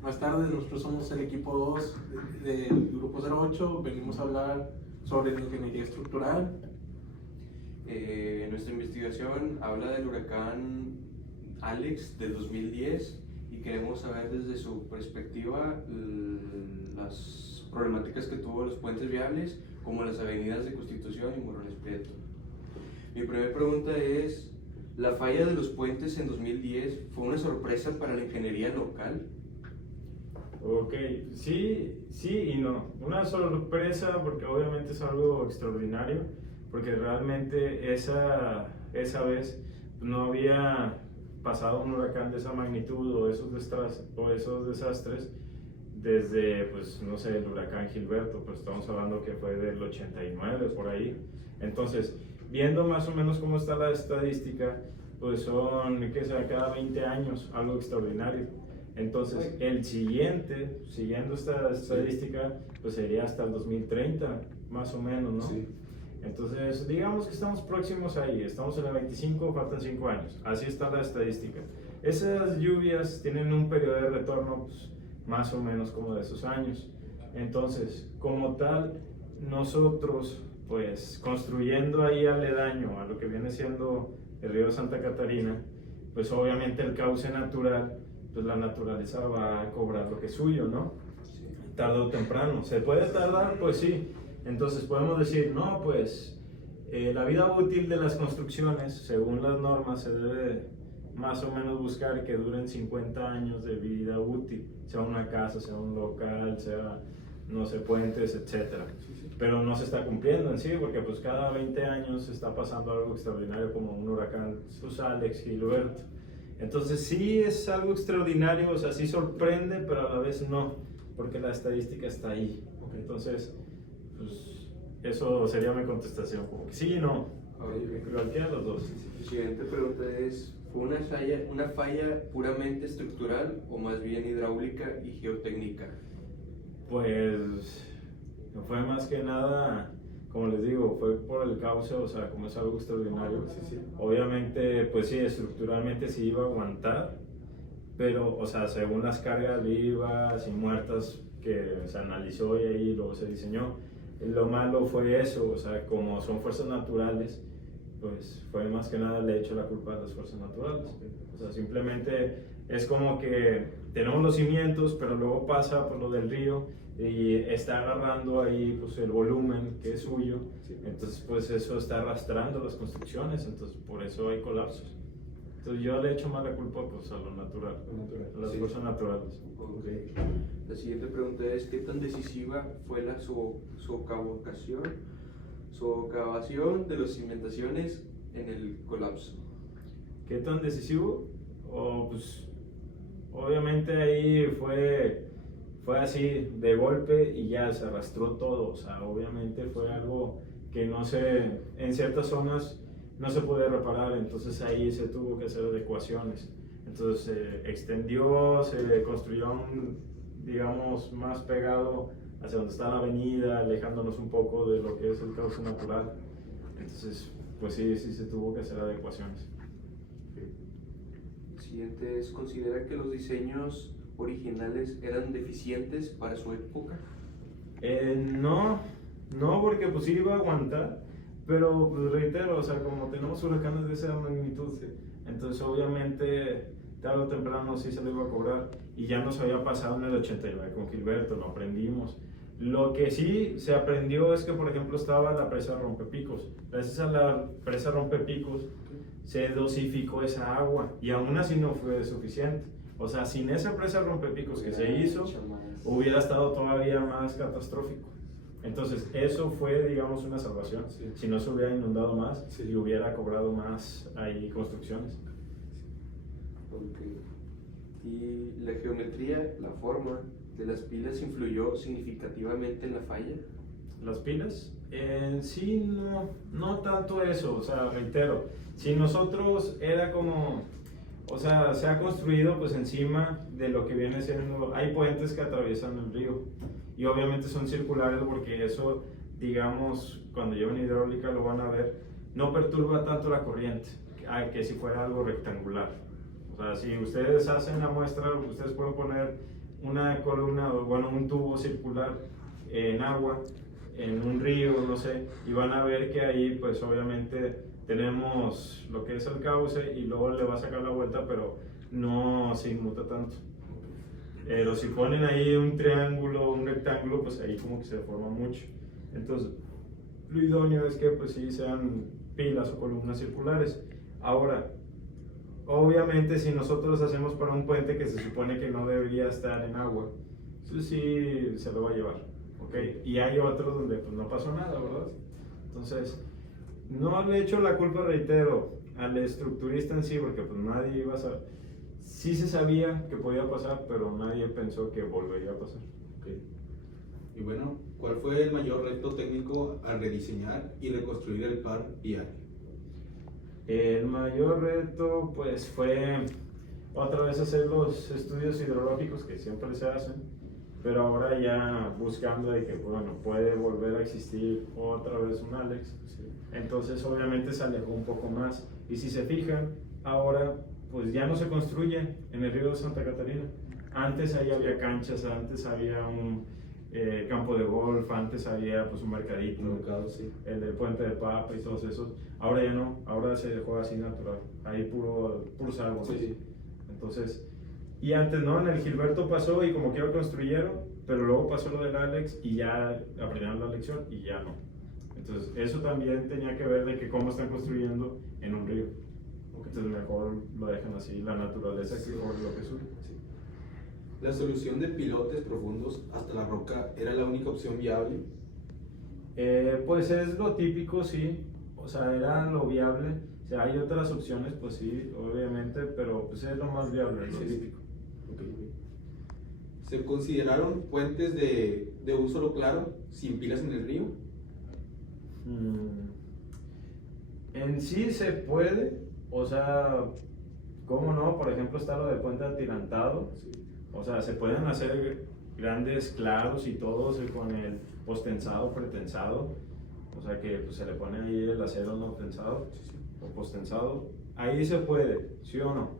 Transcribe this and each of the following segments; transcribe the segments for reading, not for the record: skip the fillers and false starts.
Buenas tardes, nosotros somos el equipo 2 del grupo 08. Venimos a hablar sobre la ingeniería estructural. Nuestra investigación habla del huracán Alex de 2010 y queremos saber desde su perspectiva las problemáticas que tuvo los puentes viables, como las avenidas de Constitución y Morones Prieto. Mi primera pregunta es: ¿la falla de los puentes en 2010 fue una sorpresa para la ingeniería local? Ok, sí, sí y no. Una sorpresa porque obviamente es algo extraordinario, porque realmente esa vez no había pasado un huracán de esa magnitud o esos desastres desde, pues, no sé, el huracán Gilberto, pues estamos hablando que fue del 89 por ahí. Entonces, viendo más o menos cómo está la estadística, pues son, que sea, cada 20 años, algo extraordinario. Entonces, el siguiente, siguiendo esta estadística, pues sería hasta el 2030, más o menos, ¿no? Sí. Entonces, digamos que estamos próximos ahí, estamos en el 25, faltan 5 años, así está la estadística. Esas lluvias tienen un periodo de retorno, pues, más o menos como de esos años. Entonces, como tal, nosotros, pues, construyendo ahí aledaño a lo que viene siendo el río Santa Catarina, pues obviamente el cauce natural, pues la naturaleza va a cobrar lo que es suyo, ¿no? Tarde o temprano. ¿Se puede tardar? Pues sí. Entonces podemos decir, no, pues la vida útil de las construcciones, según las normas, se debe más o menos buscar que duren 50 años de vida útil, sea una casa, sea un local, sea, no sé, puentes, etc. Pero no se está cumpliendo en sí, porque pues cada 20 años está pasando algo extraordinario como un huracán, pues Alex, Gilberto. Entonces sí es algo extraordinario, o sea, sí sorprende, pero a la vez no, porque la estadística está ahí. Entonces, pues eso sería mi contestación, como que sí y no, cualquiera de los dos. La siguiente pregunta es: ¿fue una falla puramente estructural o más bien hidráulica y geotécnica? Pues fue más que nada, como les digo, fue por el cauce, o sea, como es algo extraordinario. Obviamente, pues sí, estructuralmente sí iba a aguantar, pero, o sea, según las cargas vivas y muertas que se analizó y ahí luego se diseñó, lo malo fue eso, o sea, como son fuerzas naturales, pues fue más que nada le echo la culpa a las fuerzas naturales. O sea, simplemente es como que tenemos los cimientos, pero luego pasa por lo del río y está agarrando ahí pues el volumen que es suyo, entonces pues eso está arrastrando las construcciones, entonces por eso hay colapsos. Entonces yo le echo más la culpa pues a lo natural, a las fuerzas naturales. Okay. La siguiente pregunta es: ¿qué tan decisiva fue la socavación de las cimentaciones en el colapso? ¿Qué tan decisivo? Pues obviamente ahí fue así de golpe y ya se arrastró todo, o sea, obviamente fue algo que no se, en ciertas zonas no se puede reparar, entonces ahí se tuvo que hacer adecuaciones. Entonces se extendió, se construyó digamos, más pegado hacia donde está la avenida, alejándonos un poco de lo que es el cauce natural. Entonces, pues sí se tuvo que hacer adecuaciones. El siguiente es: ¿considera que los diseños originales eran deficientes para su época? No, porque pues sí iba a aguantar, pero pues reitero, o sea, como tenemos huracanes de esa magnitud, entonces obviamente tarde o temprano sí se lo iba a cobrar, y ya nos había pasado en el 89 con Gilberto, lo aprendimos. Lo que sí se aprendió es que, por ejemplo, estaba la presa Rompepicos. Gracias a la presa Rompepicos se dosificó esa agua y aún así no fue suficiente. O sea, sin esa presa Rompepicos que se hizo, hubiera estado todavía más catastrófico. Entonces, eso fue, digamos, una salvación. Si no se hubiera inundado más y hubiera cobrado más ahí construcciones. Okay. ¿Y la geometría, la forma de las pilas influyó significativamente en la falla? Las pilas, en sí no tanto eso, o sea, reitero, si nosotros era como, o sea, se ha construido pues encima de lo que viene siendo, hay puentes que atraviesan el río y obviamente son circulares porque eso, digamos, cuando llevan hidráulica lo van a ver, no perturba tanto la corriente que si fuera algo rectangular. O sea, si ustedes hacen la muestra, ustedes pueden poner una columna, o bueno, un tubo circular en agua, en un río, no sé, y van a ver que ahí pues obviamente tenemos lo que es el cauce y luego le va a sacar la vuelta, pero no se inmuta tanto. Pero si ponen ahí un triángulo, un rectángulo, pues ahí como que se deforma mucho. Entonces, lo idóneo es que pues sí sean pilas o columnas circulares. Ahora, obviamente si nosotros hacemos para un puente que se supone que no debería estar en agua, pues sí se lo va a llevar, ¿ok? Y hay otros donde pues no pasó nada, ¿verdad? Entonces, no le echo la culpa, reitero, al estructurista en sí, porque pues nadie iba a saber. Sí se sabía que podía pasar, pero nadie pensó que volvería a pasar. Ok. Y bueno, ¿cuál fue el mayor reto técnico al rediseñar y reconstruir el par vial? El mayor reto pues fue otra vez hacer los estudios hidrológicos que siempre se hacen, pero ahora ya buscando de que bueno, puede volver a existir otra vez un Alex. Entonces obviamente se alejó un poco más. Y si se fijan, ahora pues ya no se construye en el río de Santa Catarina. Antes ahí había canchas, antes había un campo de golf, antes había pues un mercadito, Un mercado, sí. el del Puente de Papa y todos esos. Ahora ya no, ahora se dejó así natural, ahí puros árboles. Sí. Entonces, y antes no, en el Gilberto pasó y como que lo construyeron, pero luego pasó lo del Alex y ya aprendieron la lección y ya no. Entonces, eso también tenía que ver de que cómo están construyendo en un río. Entonces, mejor lo dejan así, la naturaleza que por lo que sube. Sí. ¿La solución de pilotes profundos hasta la roca era la única opción viable? Pues es lo típico, sí. O sea, era lo viable. O sea, hay otras opciones, pues sí, obviamente, pero pues es lo más viable, lo típico. Okay. ¿Se consideraron puentes de un solo claro sin pilas en el río? En sí se puede, o sea, ¿cómo no? Por ejemplo, está lo de puente atirantado. Sí. O sea, se pueden hacer grandes claros y todo con el postensado, pretensado. O sea, que pues, se le pone ahí el acero no tensado o postensado. Ahí se puede, ¿sí o no?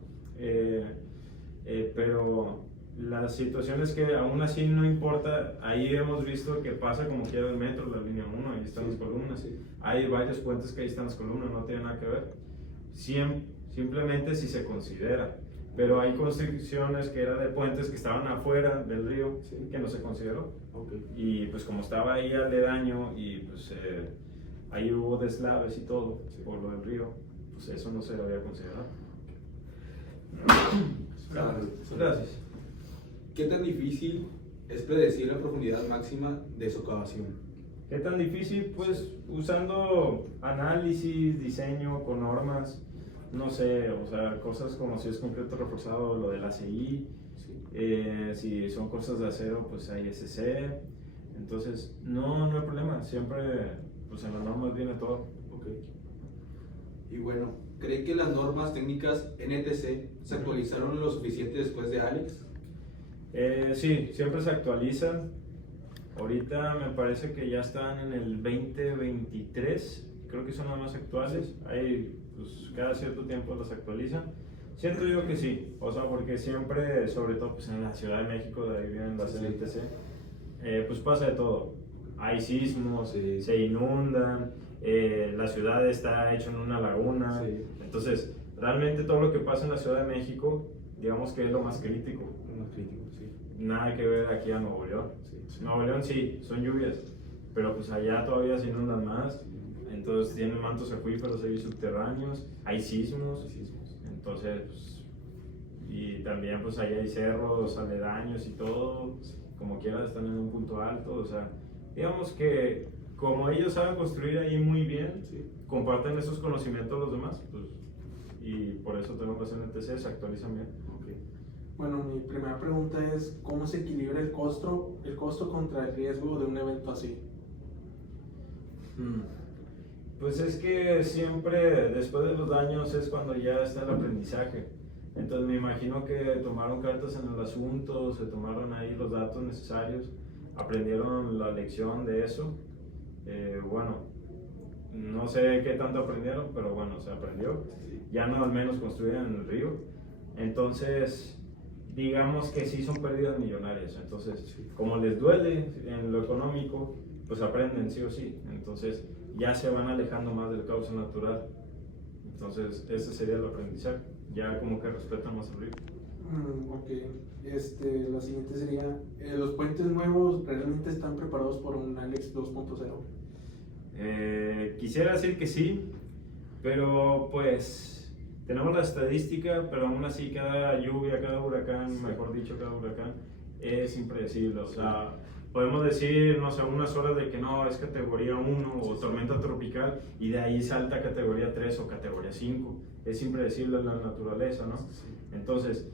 Pero la situación es que aún así no importa. Ahí hemos visto que pasa como quiera el metro, la línea 1, ahí están las columnas. Sí. Hay varios puentes que ahí están las columnas, no tiene nada que ver. Simplemente si se considera. Pero hay construcciones que eran de puentes que estaban afuera del río, Sí. que no se consideró. Okay. Y pues como estaba ahí aledaño y pues ahí hubo deslaves y todo Sí. por lo del río, pues eso no se había considerado. Claro. Gracias. ¿Qué tan difícil es predecir la profundidad máxima de socavación? ¿Qué tan difícil? Pues usando análisis, diseño con normas, no sé, o sea, cosas como si es concreto reforzado, lo del ACI, Sí. si son cosas de acero, pues hay SC. Entonces, no hay problema, siempre pues en las normas viene todo. Okay. Y bueno, ¿cree que las normas técnicas NTC se actualizaron lo suficiente después de Alex? Sí, siempre se actualizan. Ahorita me parece que ya están en el 2023, creo que son las más actuales. Ahí, pues cada cierto tiempo las actualizan. Siento yo que sí, o sea, porque siempre, sobre todo pues, en la Ciudad de México, de ahí vienen las Sí. NTC, pues pasa de todo. Hay sismos, Sí. se inundan, la ciudad está hecha en una laguna. Sí. Entonces, realmente todo lo que pasa en la Ciudad de México, digamos que es lo más crítico. Más crítico, sí. Nada que ver aquí a Nuevo León. Sí. Nuevo León sí, son lluvias, pero pues allá todavía se inundan más. Entonces tienen mantos acuíferos ahí subterráneos, hay sismos. Entonces, pues, y también pues ahí hay cerros aledaños y todo, como quieras están en un punto alto. O sea, digamos que como ellos saben construir ahí muy bien, Sí. comparten esos conocimientos a los demás, pues, y por eso tenemos las NTC, se actualizan bien. Okay. Bueno, mi primera pregunta es, ¿cómo se equilibra el costo contra el riesgo de un evento así? Pues es que siempre después de los daños es cuando ya está el aprendizaje. Entonces me imagino que tomaron cartas en el asunto, se tomaron ahí los datos necesarios, aprendieron la lección de eso. Bueno, no sé qué tanto aprendieron, pero bueno, se aprendió. Sí. Ya no al menos construyen en el río. Entonces, digamos que sí son pérdidas millonarias. Entonces, como les duele en lo económico, pues aprenden sí o sí. Entonces, ya se van alejando más del cauce natural. Entonces, ese sería el aprendizaje. Ya como que respetan más el río. Ok, la siguiente sería, ¿los puentes nuevos realmente están preparados por un Alex 2.0? Quisiera decir que sí, pero pues tenemos la estadística, pero aún así cada lluvia, cada huracán, mejor dicho, cada huracán es impredecible. O sea, podemos decir, no sé, unas horas de que no, es categoría 1 o tormenta tropical y de ahí salta a categoría 3 o categoría 5. Es impredecible la naturaleza, ¿no? Entonces,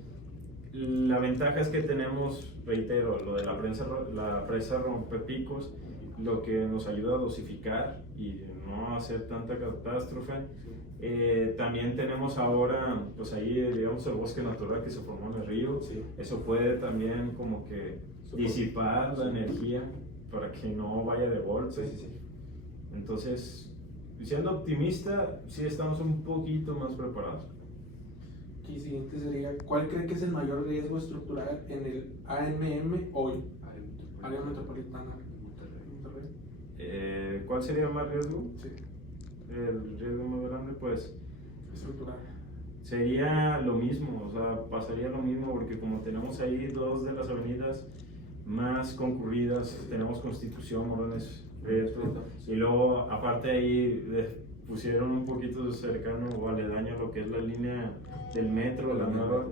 la ventaja es que tenemos, reitero, lo de la presa rompepicos, lo que nos ayuda a dosificar y no hacer tanta catástrofe. También tenemos ahora, pues ahí, digamos, el bosque natural que se formó en el río. Eso puede también como que disipar la energía para que no vaya de golpe. Entonces, siendo optimista, sí estamos un poquito más preparados. Y siguiente sería, ¿cuál cree que es el mayor riesgo estructural en el AMM hoy? Área metropolitana. Monterrey. ¿Cuál sería el más riesgo? Sí, El riesgo más grande, pues estructural. sería lo mismo, o sea, pasaría lo mismo porque como tenemos ahí dos de las avenidas más concurridas, tenemos Constitución, Morones, Prieto, y luego aparte ahí pusieron un poquito cercano o aledaño a lo que es la línea del metro, la nueva.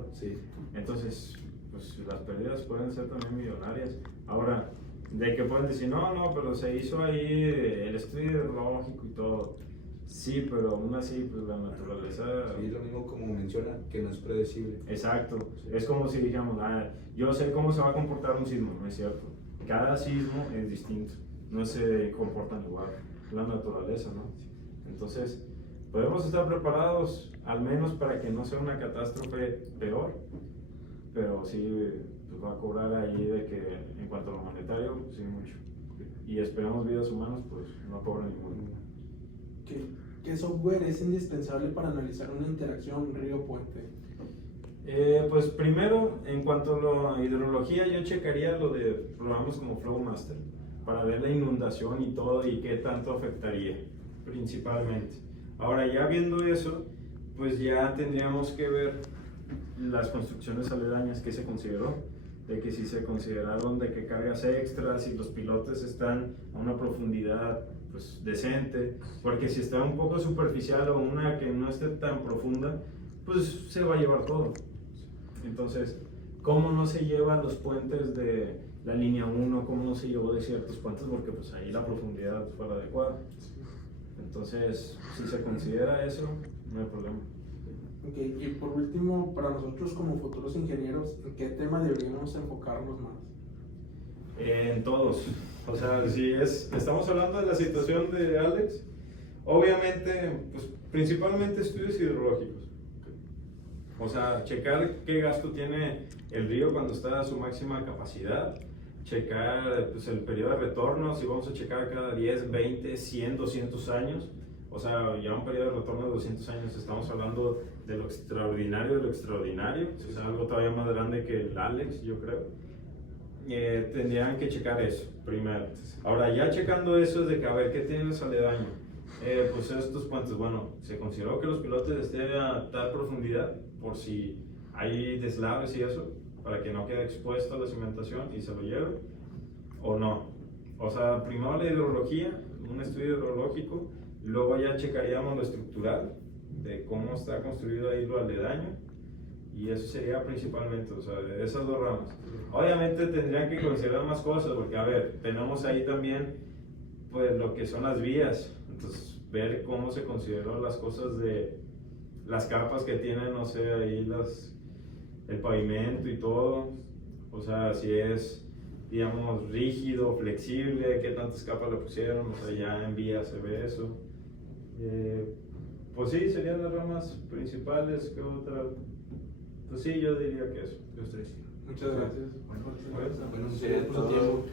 Entonces, pues las pérdidas pueden ser también millonarias. Ahora, de que pueden decir, no, pero se hizo ahí el estudio hidrológico y todo. Sí, pero aún así, pues la naturaleza... Sí, lo mismo como menciona, que no es predecible. Exacto. Es como si dijéramos, yo sé cómo se va a comportar un sismo, no es cierto. Cada sismo es distinto, no se comportan igual. La naturaleza, ¿no? Entonces, podemos estar preparados al menos para que no sea una catástrofe peor, pero sí pues va a cobrar ahí de que en cuanto a lo monetario, pues, sí mucho. Y esperamos vidas humanas, pues no cobra ninguno. ¿Qué software es indispensable para analizar una interacción río-puente? Pues primero, en cuanto a la hidrología, yo checaría lo de programas como Flowmaster para ver la inundación y todo y qué tanto afectaría, principalmente. Ahora, ya viendo eso, pues ya tendríamos que ver las construcciones aledañas que se consideró, de que si se consideraron de que cargas extras y los pilotes están a una profundidad pues decente, porque si está un poco superficial o una que no esté tan profunda, pues se va a llevar todo. Entonces, ¿cómo no se llevan los puentes de la línea 1? ¿Cómo no se llevó de ciertos puentes? Porque pues ahí la profundidad fue la adecuada. Entonces, si se considera eso, no hay problema. Ok, y por último, para nosotros como futuros ingenieros, ¿en qué tema deberíamos enfocarnos más? En todos. O sea, si estamos hablando de la situación de Alex, obviamente, pues principalmente estudios hidrológicos. O sea, checar qué gasto tiene el río cuando está a su máxima capacidad, checar pues, el periodo de retorno, si vamos a checar cada 10, 20, 100, 200 años. O sea, ya un periodo de retorno de 200 años, estamos hablando de lo extraordinario de lo extraordinario, o sea, algo todavía más grande que el Alex, yo creo. Tendrían que checar eso primero. Ahora, ya checando eso es de que a ver qué tiene el aledaño. Pues estos puentes, bueno, se consideró que los pilotes estén a tal profundidad por si hay deslaves y eso, para que no quede expuesto a la cimentación y se lo lleve, o no. O sea, primero la hidrología, un estudio hidrológico, luego ya checaríamos lo estructural, de cómo está construido ahí lo aledaño, y eso sería principalmente, o sea, de esas dos ramas. Obviamente tendrían que considerar más cosas, porque a ver, tenemos ahí también pues lo que son las vías, entonces ver cómo se consideró las cosas de las capas que tienen, no sé, ahí el pavimento y todo, o sea, si es, digamos, rígido, flexible, qué tantas capas le pusieron, o sea, ya en vías se ve eso. Pues sí, serían las ramas principales. ¿Qué otra? Pues sí, yo diría que eso. Muchas gracias. Bueno, sería por su tiempo.